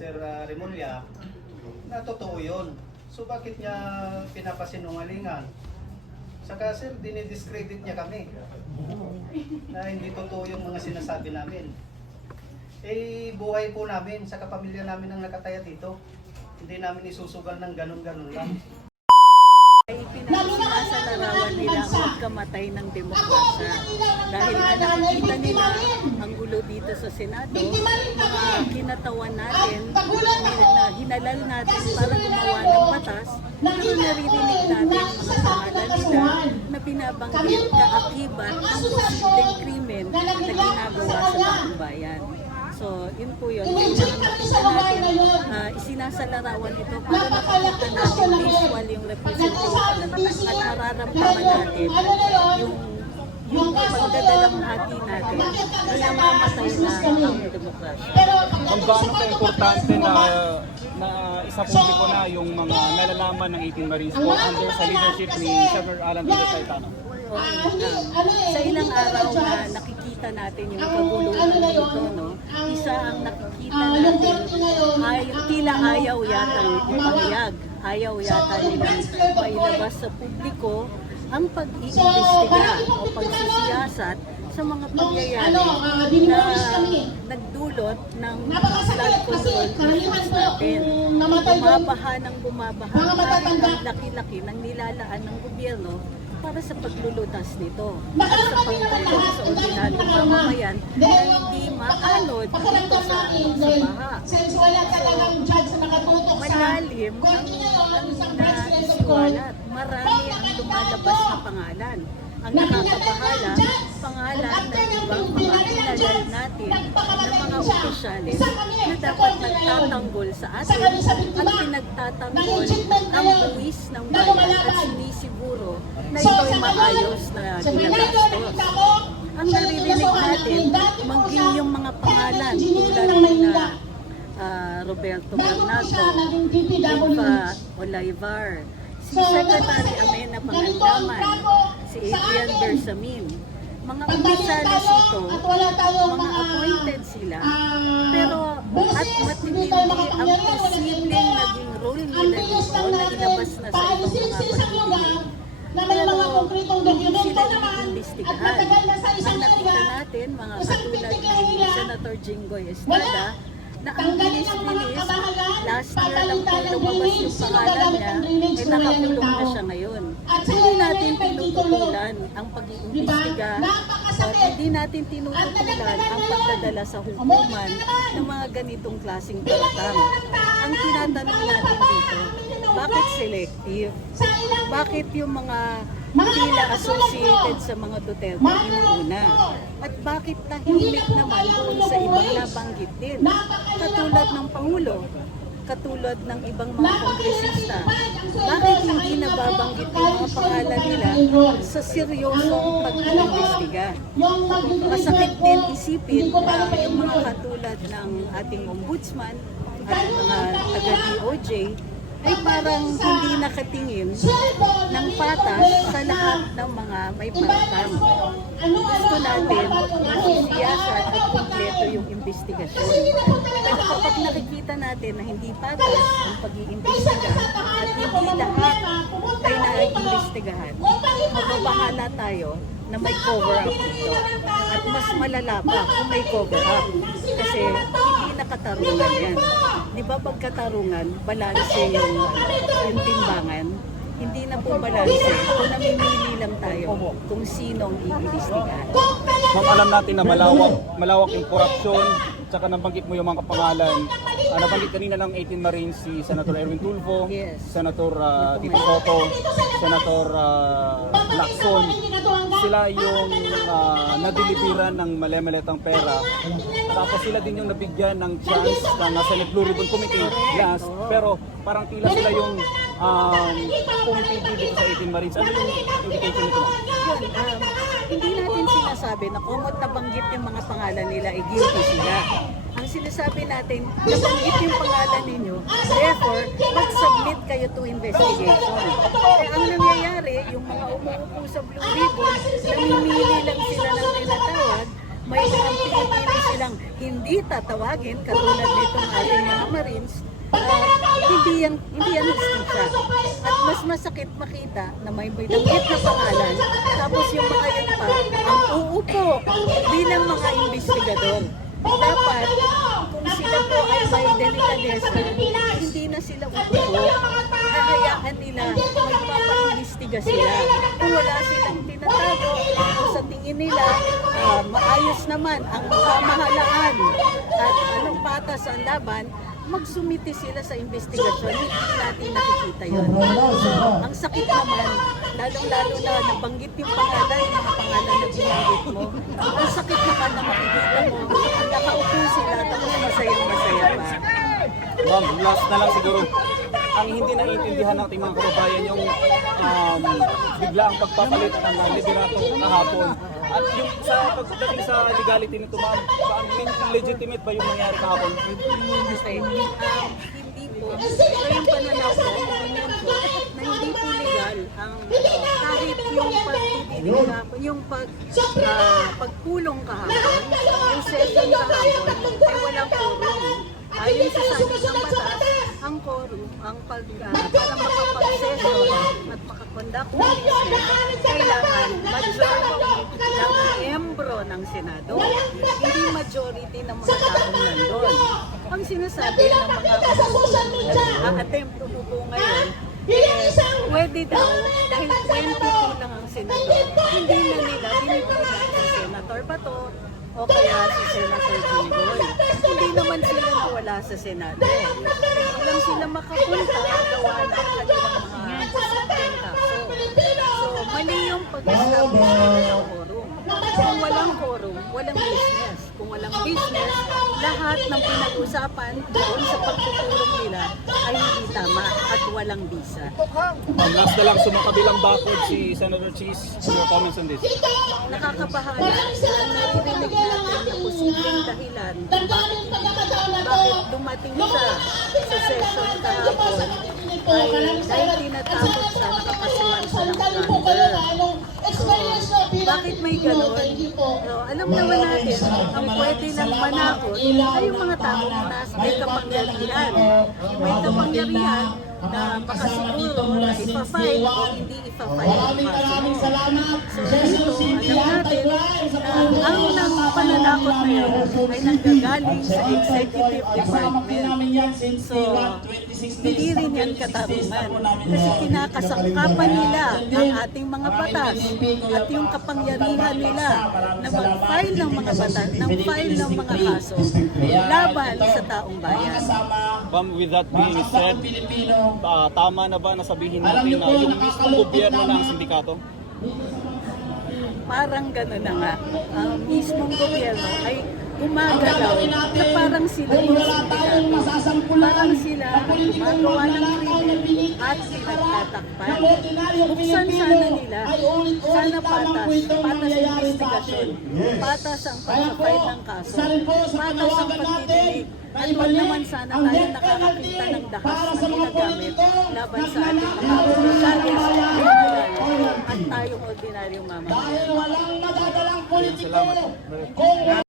Sir Remulla, na totoo yun. So bakit niya pinapasinungalingan? Saka sir, dinidiscredit niya kami na hindi totoo yung mga sinasabi namin. Eh, buhay po namin, sa kapamilya namin ang nakataya dito. Hindi namin isusugal ng ganun-ganun lang. Ay pinagsinasa nila ang magkamatay ng demokrasya. Dahil nga nakikita nila ang gulo dito sa Senado, mga kinatawan natin, na hinalal natin para gumawa ng batas, pero naririnig natin mga pangalan nila na binabanggit kaakibat ng posibleng krimen na ginagawa sa taong bayan. So, yun po yun. Kailangan makita natin, isinasalarawan ito para nakikita natin visual yung representation at nararamdaman natin yung pagdadalang hati natin na mamatay na ang demokrasya. Kung gaano ka-importante na isa publiko na yung mga nalalaman ng 18 Marines po under sa leadership ni Sir Alan Peter Cayetano? Sa ilang araw na nakikita natin yung kaguluhan dito, no? Isa ang nakikita natin ay tila ayaw yata ipahayag, ayaw yata nila mailabas sa publiko ang pag-iimbestiga o pagsisiyasat sa mga pangyayari na nagdulot ng flood control issues natin. Bumabaha ng bumabaha kahit ang laki-laki ng nilalaan ng gobyerno para sa paglulutas nito at sa pagtulong sa ordinaryong mamamayan na hindi maanod dito sa baha. Malalim ang naisiwalat. Marami ang lumalabas na pangalan. Ang nakakabahala, pangalan ng ibang mga kinalal natin ng mga opisyalis na dapat nagtatanggol sa atin at pinagtatanggol ang buwis ng bayan at sinisiguro na ito'y maayos na ginagastos. Ang naririnig natin, maging yung mga pangalan tulad na Roberto Bernardo, Eva Olivar, si Secretary Amena Pangandaman, si Adrian Bersamin. Mga opisyalis ito, mga appointed sila, pero at matindi ang posibleng naging role nila dito na ilabas na sa ibang mga pagdidinig. Pero hindi sila iniimbestigahan. Ang nakita natin, mga katulad ni Senator Jinggoy Estrada, na ang bilis-bilis, last year lang po lumabas yung pangalan niya, ay nakakulong na siya ngayon. Hindi natin tinututulan ang pag-iimbestiga at hindi natin tinututulan ang pagdadala sa hukuman ng mga ganitong klaseng palatang. Ang tinatanong natin dito, bakit selective? Bakit yung mga tila associated sa mga Duterte inuuna? At bakit tahimik naman doon sa ibang nabanggit din? Katulad ng Pangulo, katulad ng ibang mga kongresista. Bakit hindi nababanggit yung mga pangalan nila sa seryosong pag-iimbestiga? Masakit din isipin na yung mga katulad ng ating ombudsman at mga taga-DOJ ay parang hindi nakatingin ng patas sa lahat ng mga may paratang. Gusto natin masisiyasat at kumpleto yung investigasyon. Pero kapag nakikita natin na hindi patas ang pag-iimbestiga at hindi lahat ay naiimbestigahan, mababahala tayo na may cover-up dito. At mas malala pa kung may cover-up. Kasi hindi nakatarungan yan. Di ba pagkatarungan, balanse yung timbangan? Hindi na po balanse kung namimili lang tayo kung sinong iimbestigahan. Ma'am, alam natin na malawak yung korupsyon, tsaka nabanggit mo yung mga kapangalan. Nabanggit kanina ng 18 Marines si Senator Erwin Tulfo, Yes. Senator Tito Soto, Senator Lacson. Sila yung nadilibiran ng mali-malitang pera. Tapos sila din yung nabigyan ng chance ng Senate Blue Ribbon Committee last. Pero parang tila sila yung pumipili dito sa 18 Marines. Ano yung indication nito? Hindi natin sinasabi na kumot nabanggit yung mga pangalan nila, guilty sila. Ang sinasabi natin, nabanggit yung pangalan ninyo, therefore, mag-submit kayo to investigation. Kaya ang nangyayari, yung mga umuupo sa Blue Ribbon, namimili lang sila ng tinatawag may mga pinipili silang hindi tatawagin, katulad nitong ating mga Marines, hindi yan hustisya. At mas masakit makita na may binanggit na pangalan, tapos yung mga yun pa, ang uupo bilang mga investigador. Dapat, kung sila po ay may delikadesa, hindi na sila uupo, hahayaan nila, magpapaimbestiga sila. Kung wala silang tinatago, o sa tingin nila, maayos naman ang pamahalaan at anong patas ang laban, magsumiti sila sa investigasyon. Hindi natin nakikita yun. So, ang sakit naman, lalong-lalo na nabanggit yung pangalan, yung mga pangalan na binanggit mo. Ang sakit naman na makikita mo, nakaupo sila, tapos masayang-masaya pa. Ma'am, last na lang siguro. Ang hindi naiintindihan ng ating mga kababayan yung biglaang pagpapalit ng liderato kahapon. At yung sa pagdating sa legality nito, ma'am, legitimate ba yung nangyari kahapon? Kasi, hindi po. Ito yung pananaw ko, opinion ko, na hindi po legal ang kahit yung pagtidinig kahapon, yung pagpulong kahapon, yung session kahapon, ay walang quorum. Ayon sa sabi ng batas, ang quorum, para makapag-session at makakonduct ng business, kailangan majority ng miyembro ng Senado, hindi majority ng mga taong nandun. Ang sinasabi ng mga attempt umupo ngayon, pwede daw, dahil 22 lang ang senador, hindi na nila binibilang si Senator Bato o kaya si Senator Jinggoy. Hindi naman sila nawala sa Senado. Hindi lang sila makapunta, gawa ng kanilang mga posibleng kaso. So, mali yung pag-establish ng quorum. Kung walang quorum, walang business. Kung walang business, lahat ng pinag-usapan doon sa pagtutulong nila ay hindi tama at walang bisa. Last na lang, sumakabilang bakod si Senator Cheese. Your comments on this? Nakakabahala na naririnig natin na posibleng dahilan bakit dumating siya sa session kahapon ay dahil tinatakot siya, nakapasuhan siya ng plunder. So, bakit may ganun? So, alam naman natin, ang pwede lang manakot ay yung mga taong may kapangyarihan. Yung may kapangyarihan na baka siguro na ipa-file o hindi ipa-file ang kaso. So dito, alam natin na ang nang pananakot na yun ay nanggagaling sa executive department. So, hindi rin yan katarungan. Kasi kinakasangkapan nila ang ating mga batas at yung kapangyarihan nila na mag-file ng mga batas, ng file ng mga kaso laban sa taong bayan. Ma'am, with that being said, tama na ba na sabihin natin na yung mismong gobyerno ng sindikato? Parang gano'n na nga. Ang mismong gobyerno ay gumagalaw na parang sila yung sindikato. Parang sila gumagawa ng krimen at pinagtatakpan. Buksan sana nila. Sana patas ang investigasyon. Patas ang pag-file ng kaso. Patas ang pagtidinig. At wag naman sana tayo nakakakita ng dahas na ginagamit laban sa ating mga opisyalis at tayong ordinaryong mamamayan. Salamat.